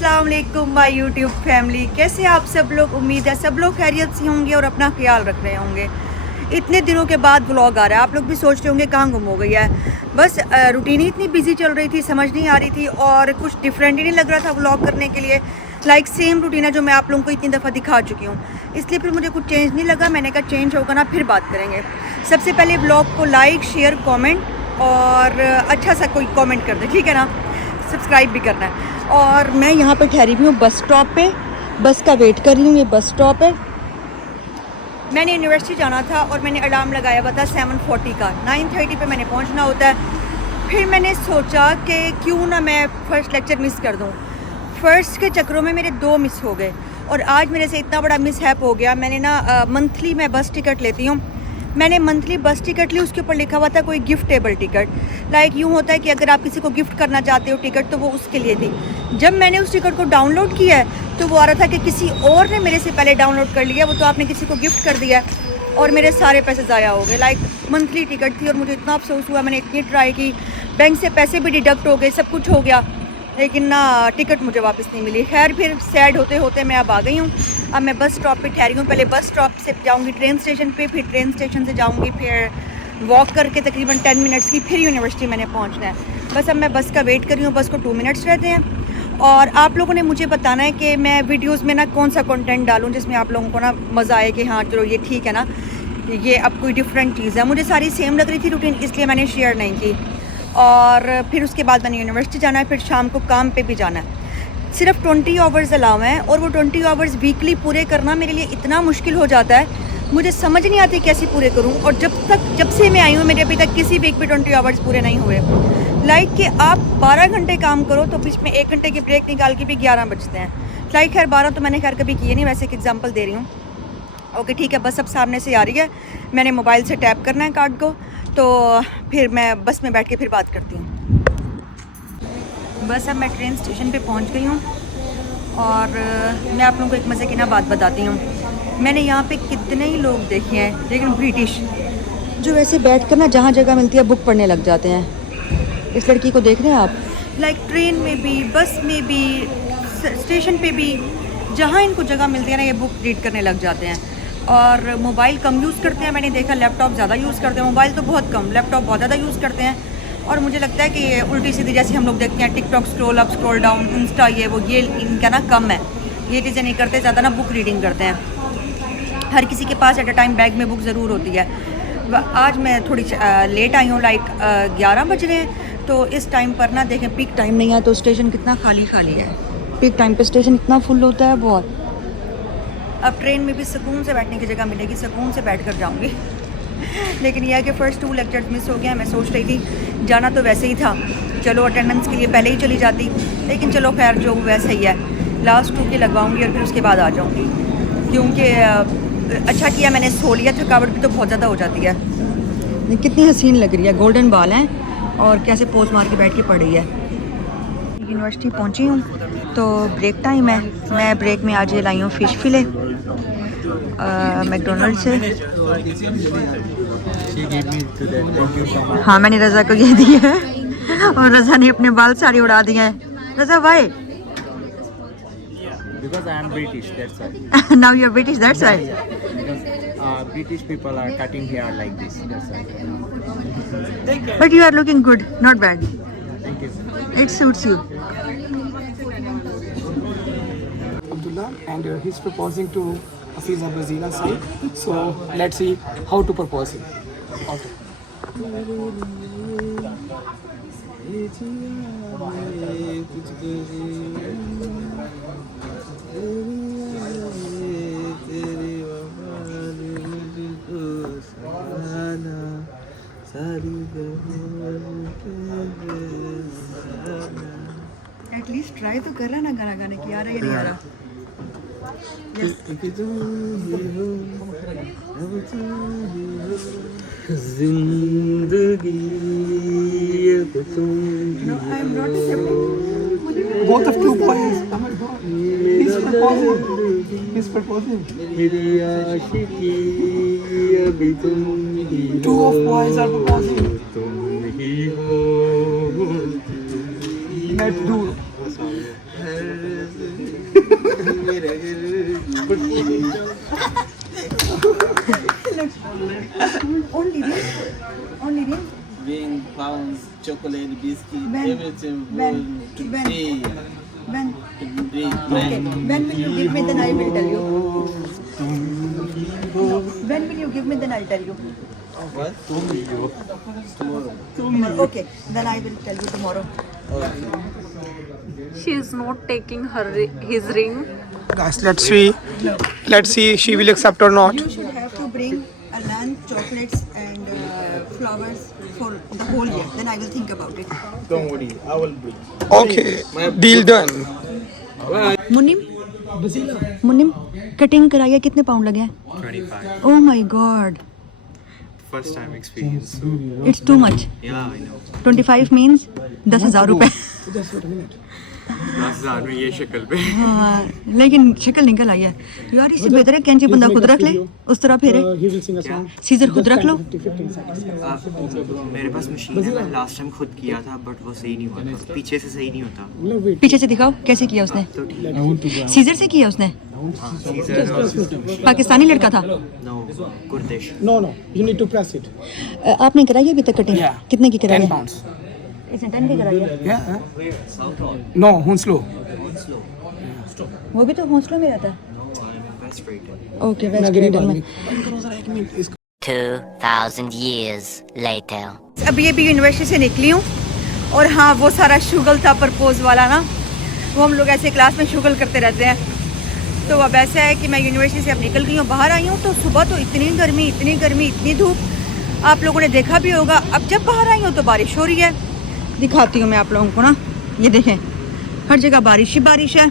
अस्सलाम वालेकुम my YouTube family, कैसे आप सब लोग। उम्मीद है सब लोग खैरियत से होंगे और अपना ख्याल रख रहे होंगे। इतने दिनों के बाद व्लॉग आ रहा है, आप लोग भी सोच रहे होंगे कहाँ गुम हो गई है। बस रूटीन ही इतनी बिजी चल रही थी, समझ नहीं आ रही थी और कुछ डिफरेंट ही नहीं लग रहा था व्लॉग करने के लिए। लाइक सेम रूटीन है जो मैं आप लोगों को इतनी दफ़ा दिखा चुकी हूँ, इसलिए फिर मुझे कुछ चेंज नहीं लगा। मैंने कहा चेंज होगा ना फिर बात करेंगे। सबसे पहले व्लॉग को लाइक शेयर कमेंट और अच्छा सा कोई कमेंट कर दे, ठीक है ना। सब्सक्राइब भी करना है। और मैं यहाँ पे ठहरी हुई हूँ बस स्टॉप पे, बस का वेट कर रही हूँ। ये बस स्टॉप है। मैंने यूनिवर्सिटी जाना था और मैंने अलार्म लगाया हुआ था 7:40 का। 9:30 पे मैंने पहुँचना होता है। फिर मैंने सोचा कि क्यों ना मैं फ़र्स्ट लेक्चर मिस कर दूँ। फ़र्स्ट के चक्करों में मेरे 2 मिस हो गए और आज मेरे से इतना बड़ा मिस हैप हो गया। मैंने ना मंथली मैं बस टिकट लेती हूँ। मैंने मंथली बस टिकट ली, उसके ऊपर लिखा हुआ था कोई गिफ्टेबल टिकट। लाइक यूँ होता है कि अगर आप किसी को गिफ्ट करना चाहते हो टिकट, तो वो उसके लिए थी। जब मैंने उस टिकट को डाउनलोड किया है तो वो आ रहा था कि किसी और ने मेरे से पहले डाउनलोड कर लिया, वो तो आपने किसी को गिफ्ट कर दिया और मेरे सारे पैसे ज़ाया हो गए। लाइक मंथली टिकट थी और मुझे इतना अफसोस हुआ। मैंने इतनी ट्राई की, बैंक से पैसे भी डिडक्ट हो गए, सब कुछ हो गया, लेकिन ना टिकट मुझे वापस नहीं मिली। खैर फिर सैड होते होते मैं अब आ गई हूँ। अब मैं बस स्टॉप पे ठहरी हूँ। पहले बस स्टॉप से जाऊँगी ट्रेन स्टेशन पे, फिर ट्रेन स्टेशन से जाऊँगी, फिर वॉक करके तकरीबन 10 मिनट्स की फिर यूनिवर्सिटी मैंने पहुँचना है। बस अब मैं बस का वेट कर रही हूँ। बस को 2 मिनट्स रहते हैं और आप लोगों ने मुझे बताना है कि मैं वीडियोज़ में ना कौन सा कंटेंट डालूँ जिसमें आप लोगों को ना मज़ा आए कि हाँ चलो ये ठीक है ना, ये अब कोई डिफरेंट चीज़ है। मुझे सारी सेम लग रही थी रूटीन, इसलिए मैंने शेयर नहीं की। और फिर उसके बाद मैंने यूनिवर्सिटी जाना है, फिर शाम को काम पे भी जाना है। सिर्फ 20 आवर्स अलाउ हैं और वो 20 आवर्स वीकली पूरे करना मेरे लिए इतना मुश्किल हो जाता है, मुझे समझ नहीं आती कैसे पूरे करूं। और जब से मैं आई हूँ मेरे अभी तक किसी वीक भी 20 आवर्स पूरे नहीं हुए। लाइक कि आप 12 घंटे काम करो तो बीच में 1 घंटे की ब्रेक निकाल के भी 11 बजते हैं। लाइक खैर 12 तो मैंने खैर कभी किए नहीं, वैसे एक एग्जाम्पल दे रही हूँ। ओके ठीक है, बस अब सामने से आ रही है। मैंने मोबाइल से टैप करना है कार्ड को, तो फिर मैं बस में बैठ के फिर बात करती हूँ। बस अब मैं ट्रेन स्टेशन पे पहुँच गई हूँ और मैं आप लोगों को एक मज़े की ना बात बताती हूँ। मैंने यहाँ पे कितने ही लोग देखे हैं, लेकिन ब्रिटिश जो वैसे बैठ कर ना जहाँ जगह मिलती है बुक पढ़ने लग जाते हैं। इस लड़की को देख रहे हैं आप, लाइक ट्रेन में भी, बस में भी, स्टेशन पे भी, जहाँ इनको जगह मिलती है ना ये बुक रीड करने लग जाते हैं। और मोबाइल कम यूज़ करते हैं, मैंने देखा। लैपटॉप ज़्यादा यूज़ करते हैं, मोबाइल तो बहुत कम, लैपटॉप बहुत ज़्यादा यूज़ करते हैं। और मुझे लगता है कि ये उल्टी सीधी जैसे हम लोग देखते हैं TikTok scroll up scroll down, Insta ये वो, ये इनका ना कम है, ये चीज़ें नहीं करते, ज़्यादा ना बुक रीडिंग करते हैं। हर किसी के पास एट अ टाइम बैग में बुक ज़रूर होती है। आज मैं थोड़ी लेट आई हूँ, लाइक 11 बज रहे हैं। तो इस टाइम पर ना देखें पीक टाइम नहीं है तो स्टेशन कितना खाली खाली है। पीक टाइम पर स्टेशन इतना फुल होता है बहुत। अब ट्रेन में भी सुकून से बैठने की जगह मिलेगी, सुकून से बैठ कर जाऊँगी। लेकिन यह है कि फ़र्स्ट 2 लेक्चर्स मिस हो गया। मैं सोच रही थी जाना तो वैसे ही था, चलो अटेंडेंस के लिए पहले ही चली जाती, लेकिन चलो खैर जो वैसे ही है। लास्ट 2 के लगवाऊंगी और फिर उसके बाद आ जाऊंगी, क्योंकि अच्छा किया मैंने सो लिया, थकावट भी तो बहुत ज़्यादा हो जाती है। कितनी हसीन लग रही है, गोल्डन बाल हैं और कैसे पोज मार के बैठ के पड़ रही है। यूनिवर्सिटी पहुँची हूँ तो ब्रेक टाइम है। मैं ब्रेक में आज ये लाई हूँ फ़िश फिले मैकडोनल्ड से। हाँ मैंने रज़ा को ये दी है और रज़ा ने अपने बाल सारे उड़ा दिए हैं। रज़ा Y? Because I am British, that's why. Now you're British, that's why. Because British people are cutting hair like this, that's why. But you are looking good, not bad. Thank you. It suits you. Abdullah, and he's proposing to Afiza Bazila side. So let's see how to propose him. Okay. At least try तो कर रहा ना गाना गाने की, आ रहा या नहीं आ रहा। जिंदगी No, I am not accepting. Both of 2 points. Oh my God. He's proposing. He's proposing. 2 of boys are proposing. Let's do. Only this. Only this. Ring, pounds, chocolate, biscuit, When- everything when- to when- pay. When? To pay. Okay. When will you give me, then I will tell you. When will you give me, then I'll tell you. What? Tomorrow. Okay. Then I will tell you tomorrow. She is not taking his ring. Guys, let's see she will accept or not. You should have to bring a land, chocolates, and flowers for the whole year. Then I will think about it. Don't worry, I will bring. Okay, deal done. मुन्निम cutting कराई है, कितने pound लगे हैं? 25. Oh my god, First time experience. So, it's too much. yeah, I know. 25 means 10,000 रुपए. 10,000 में ये शक्ल पे. हाँ, लेकिन शक्ल निकल आई है यार. इससे बेहतर है कैंची बंदा खुद रख ले, उस तरह फेरे. He will sing a song. Caesar खुद रख लो. 15 seconds. मेरे पास मशीन है, मैं लास्ट टाइम खुद किया था बट वो सही नहीं हुआ था. पीछे से सही नहीं होता. Love it. पीछे से दिखाओ कैसे किया उसने. तो ठीक है. सीजर से किया उसने. सीजर पाकिस्तानी लड़का था. No Kurdish. No, you need to press it. आपने कराई है अभी तक कटिंग? Yeah. कितने की कराई 10 है? pounds. इसने 10 की कराई है. Yeah. No, slow. वो भी तो हौसलों में रहता है. Best rate. Okay, west greater में. 2,000 years later. अभी अभी यूनिवर्सिटी से निकली हूँ और हाँ, वो सारा शुगल था प्रपोज वाला ना, वो हम लोग ऐसे क्लास में शुगल करते रहते हैं. तो अब ऐसा है कि मैं यूनिवर्सिटी से अब निकल गई हूँ, बाहर आई हूँ. तो सुबह तो इतनी गर्मी, इतनी धूप आप लोगों ने देखा भी होगा. अब जब बाहर आई हूँ तो बारिश हो रही है. दिखाती हूँ मैं आप लोगों को ना, ये देखें हर जगह बारिश ही बारिश है.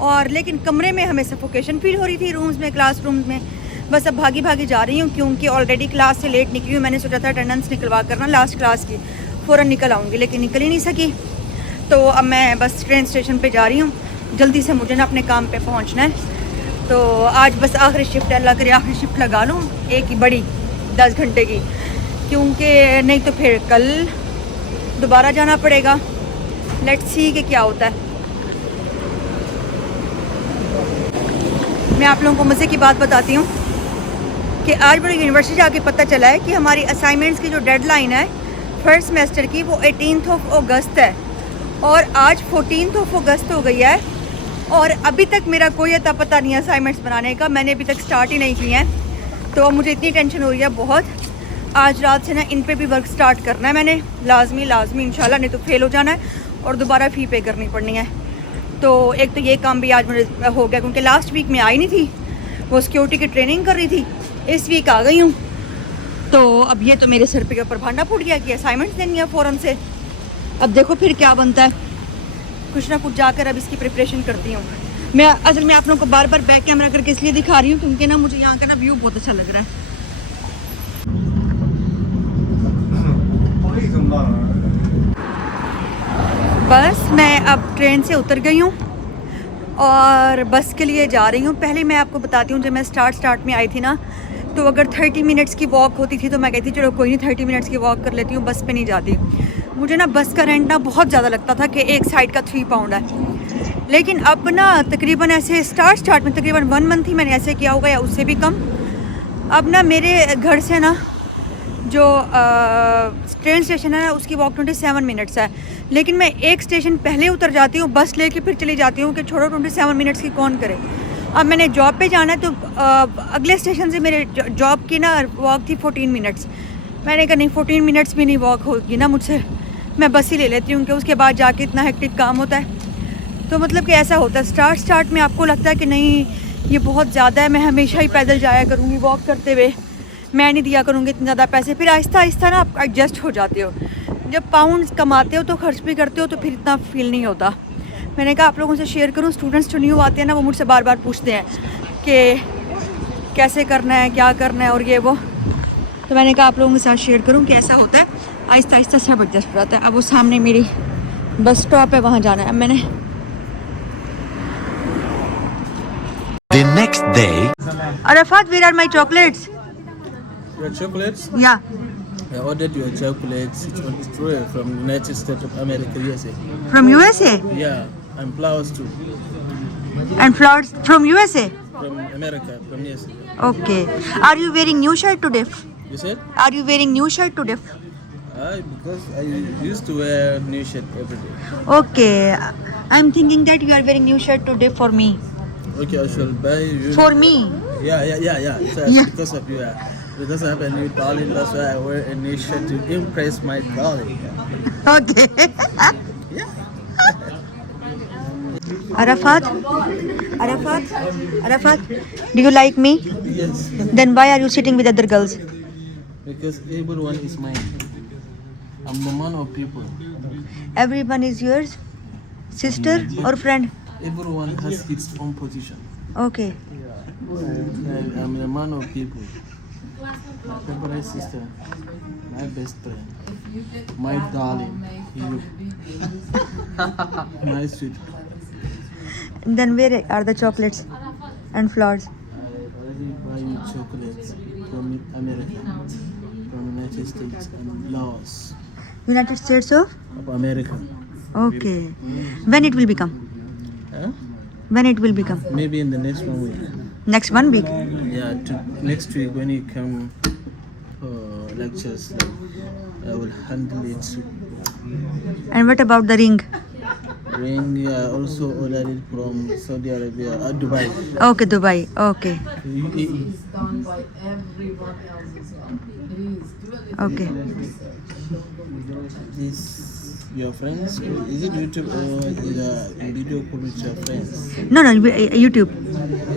और लेकिन कमरे में हमें सफोकेशन फील हो रही थी, रूम्स में, क्लास रूम्स में. बस अब भागी भागी जा रही हूँ क्योंकि ऑलरेडी क्लास से लेट निकली हूँ. मैंने सोचा था अटेंडेंस निकलवा करना लास्ट क्लास की, फ़ौरन निकल आऊँगी, लेकिन निकल ही नहीं सकी. तो अब मैं बस ट्रेन स्टेशन पे जा रही हूँ. जल्दी से मुझे ना अपने काम पे पहुँचना है. तो आज बस आखिरी शिफ्ट है, अल्लाह करे आखिरी शिफ्ट लगा लूँ, एक ही बड़ी 10 घंटे की, क्योंकि नहीं तो फिर कल दोबारा जाना पड़ेगा. लेट्स सी कि क्या होता है. मैं आप लोगों को मज़े की बात बताती हूँ कि आज बड़ी यूनिवर्सिटी जाके पता चला है कि हमारी असाइनमेंट्स की जो डेडलाइन है फर्स्ट सेमेस्टर की, वो 18 अगस्त है और आज 14 अगस्त हो गई है. और अभी तक मेरा कोई अता पता नहीं है असाइनमेंट्स बनाने का. मैंने अभी तक स्टार्ट ही नहीं किए हैं. तो मुझे इतनी टेंशन हो रही है बहुत. आज रात से ना इन पे भी वर्क स्टार्ट करना है मैंने, लाजमी इंशाल्लाह, नहीं तो फेल हो जाना है और दोबारा फ़ी पे करनी पड़नी है. तो एक तो ये काम भी आज मुझे हो गया क्योंकि लास्ट वीक में आई नहीं थी, वो सिक्योरिटी की ट्रेनिंग कर रही थी. इस वीक आ गई हूँ. तो अब ये तो मेरे सर पे ऊपर भांडा फूट गया कि असाइनमेंट्स देनी है फ़ौरन से. अब देखो फिर क्या बनता है. कुछ ना कुछ जाकर अब इसकी प्रिपरेशन करती हूँ. मैं असल में आप लोगों को बार बार बैक कैमरा करके इसलिए दिखा रही हूँ क्योंकि ना मुझे यहाँ का ना व्यू बहुत अच्छा लग रहा है. बस मैं अब ट्रेन से उतर गई हूँ और बस के लिए जा रही हूँ. पहले मैं आपको बताती हूँ, जब मैं स्टार्ट में आई थी ना, तो अगर 30 मिनट्स की वॉक होती थी तो मैं कहती चलो कोई नहीं 30 मिनट्स की वॉक कर लेती हूँ, बस पे नहीं जाती. मुझे ना बस का रेंट ना बहुत ज़्यादा लगता था कि एक साइड का 3 पाउंड है. लेकिन अब ना तकरीबन ऐसे स्टार्ट में तकरीबन 1 मंथ ही मैंने ऐसे किया होगा या उससे भी कम. अब ना मेरे घर से ना जो ट्रेन स्टेशन है ना उसकी वॉक 27 मिनट्स है. लेकिन मैं एक स्टेशन पहले उतर जाती हूँ, बस लेके फिर चली जाती हूँ कि छोड़ो 27 मिनट्स की कौन करे. अब मैंने जॉब पे जाना है तो अगले स्टेशन से मेरे जॉब की ना वॉक थी 14 मिनट्स. मैंने कहा नहीं 14 मिनट्स भी नहीं वॉक होगी ना मुझसे, मैं बस ही ले लेती हूँ कि उसके बाद जाके इतना हेक्टिक काम होता है. तो मतलब कि ऐसा होता है स्टार्ट में आपको लगता है कि नहीं ये बहुत ज़्यादा है, मैं हमेशा ही पैदल जाया करूँगी वॉक करते हुए, मैं नहीं दिया करूँगी इतना ज़्यादा पैसे. फिर आहिस्ता ना आप एडजस्ट हो जाते हो. जब पाउंड्स कमाते हो तो खर्च भी करते हो तो फिर इतना फील नहीं होता. मैंने कहा आप लोगों से शेयर करूँ. स्टूडेंट्स जो न्यू आते हैं ना वो मुझसे बार पूछते हैं कि कैसे करना है, क्या करना है और ये वो. तो मैंने कहा आप लोगों के साथ शेयर करूँ कि ऐसा होता है, आहिस्ता सब एडजस्ट हो जाता है. अब वो सामने मेरी बस स्टॉप है, वहाँ जाना है. अब मैंने The next day. Arafat, where are my chocolates? Your chocolates? Yeah. I ordered your chocolates. It's from United States of America, USA. From USA? Yeah. And flowers too. And flowers from USA? From America, from USA. Okay. Are you wearing new shirt today? You said? Are you wearing new shirt today? Because I used to wear new shirt every day. Okay. I'm thinking that you are wearing new shirt today for me. Okay, I shall buy you. For me. Yeah. So Yeah. Because of you, because I have a new darling, that's why I wear a new shirt to impress my darling. Okay. Yeah. Arafat, do you like me? Yes. Then why are you sitting with other girls? Because everyone is mine. I'm the man of people. Everyone is yours? Sister or friend? Everyone has its own position. Okay. I'm the man of people. Favorite sister, my best friend, my darling, you, my sweet. Then where are the chocolates and flowers? I already buy you chocolates from America, from United States and Laos United States of? of America. Okay. When it will become? Huh? When it will become? Maybe in the next 1 week. Next 1 week? Yeah, next week when you come lectures, like, I will handle it. And what about the ring? Ring, I also ordered it from Saudi Arabia, Dubai. Okay, Dubai. Okay. UAE. Okay. Is your friends? Is it YouTube or is a video call with your friends? No, YouTube.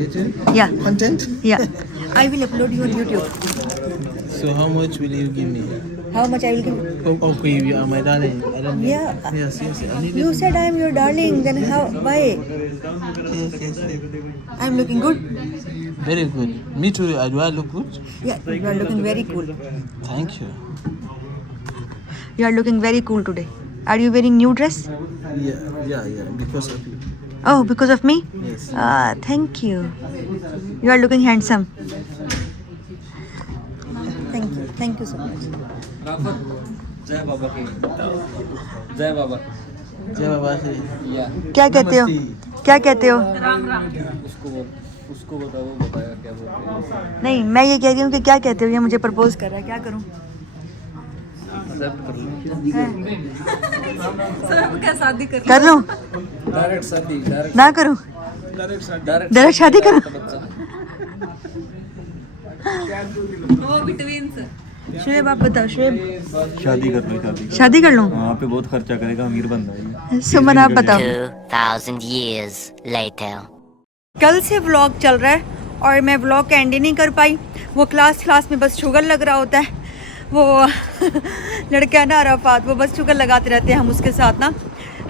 YouTube? Yeah. Content? Yeah. I will upload you on YouTube. So how much will you give me? How much I will give? Oh, okay, you are my darling. I don't need. Yeah. Yes. I need You it. said I am your darling. Then how? Why? Yes. I'm looking good. Very good. Me too. Do I look good? Yeah, you are looking very cool. Thank you. You are looking very cool today. Are you wearing new dress? Yeah. Because of you. Oh, because of me? Yes. Thank you. You are looking handsome. Thank you so much. जय बाबा की जय बाबा जय बाबा से। क्या कहते हो? क्या कहते हो? उसको बताओ वो बताया क्या बोलते हैं नहीं, मैं ये कह रही हूँ कि क्या कहते हो? ये मुझे प्रपोज कर रहा है, क्या करूँ? एक्सेप्ट कर लो क्या शादी कर कर लूँ? डायरेक्ट शादी ना करूँ? डायरेक्ट शादी करूँ? वो भी ट्विंस शुएब आप बताओ, शुएब शादी कर लो शादी कर लूँ? वहाँ पे बहुत खर्चा करेगा, अमीर बंदा है। सुमन आप बताओ। 2,000 years later. कल से व्लॉग चल रहा है और मैं व्लॉग का एंड ही नहीं कर पाई। वो क्लास में बस शुगर लग रहा होता है। वो लड़का ना अराफात, वो बस शुगर लगाते रहते हैं हम उसके साथ ना,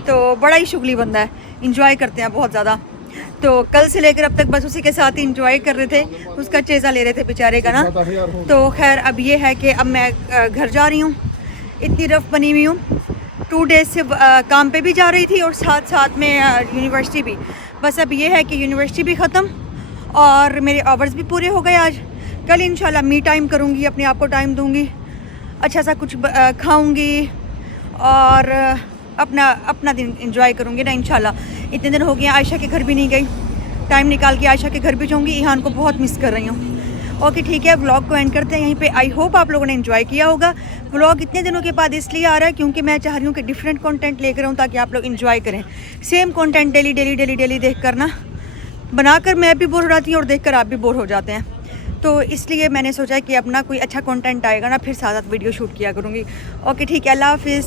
तो बड़ा ही शुगली बंदा है, इंजॉय करते हैं बहुत ज़्यादा। तो कल से लेकर अब तक बस उसी के साथ ही इंजॉय कर रहे थे, उसका चेज़ा ले रहे थे बेचारे का ना। तो खैर अब ये है कि अब मैं घर जा रही हूँ, इतनी रफ बनी हुई हूँ। 2 डेज से काम पे भी जा रही थी और साथ में यूनिवर्सिटी भी। बस अब ये है कि यूनिवर्सिटी भी ख़त्म और मेरे आवर्स भी पूरे हो गए आज। कल इंशाल्लाह मी टाइम करूँगी, अपने आप को टाइम दूँगी, अच्छा सा कुछ खाऊँगी और अपना दिन एंजॉय करूँगी ना इंशाल्लाह। इतने दिन हो गए आयशा के घर भी नहीं गई, टाइम निकाल के आयशा के घर भी जाऊँगी। ईहान को बहुत मिस कर रही हूँ। ओके ठीक है, व्लॉग को एंड करते हैं यहीं पे। आई होप आप लोगों ने एंजॉय किया होगा। व्लॉग इतने दिनों के बाद इसलिए आ रहा है क्योंकि मैं चाह रही हूँ कि डिफरेंट कंटेंट लेकर आऊँ ताकि आप लोग एंजॉय करें। सेम कंटेंट डेली देख कर ना बनाकर मैं भी बोर हो जाती हूँ और देख कर आप भी बोर हो जाते हैं। तो इसलिए मैंने सोचा कि अपना कोई अच्छा कंटेंट आएगा ना फिर साथ वीडियो शूट किया करूँगी। ओके ठीक है, अल्लाह हाफिज़।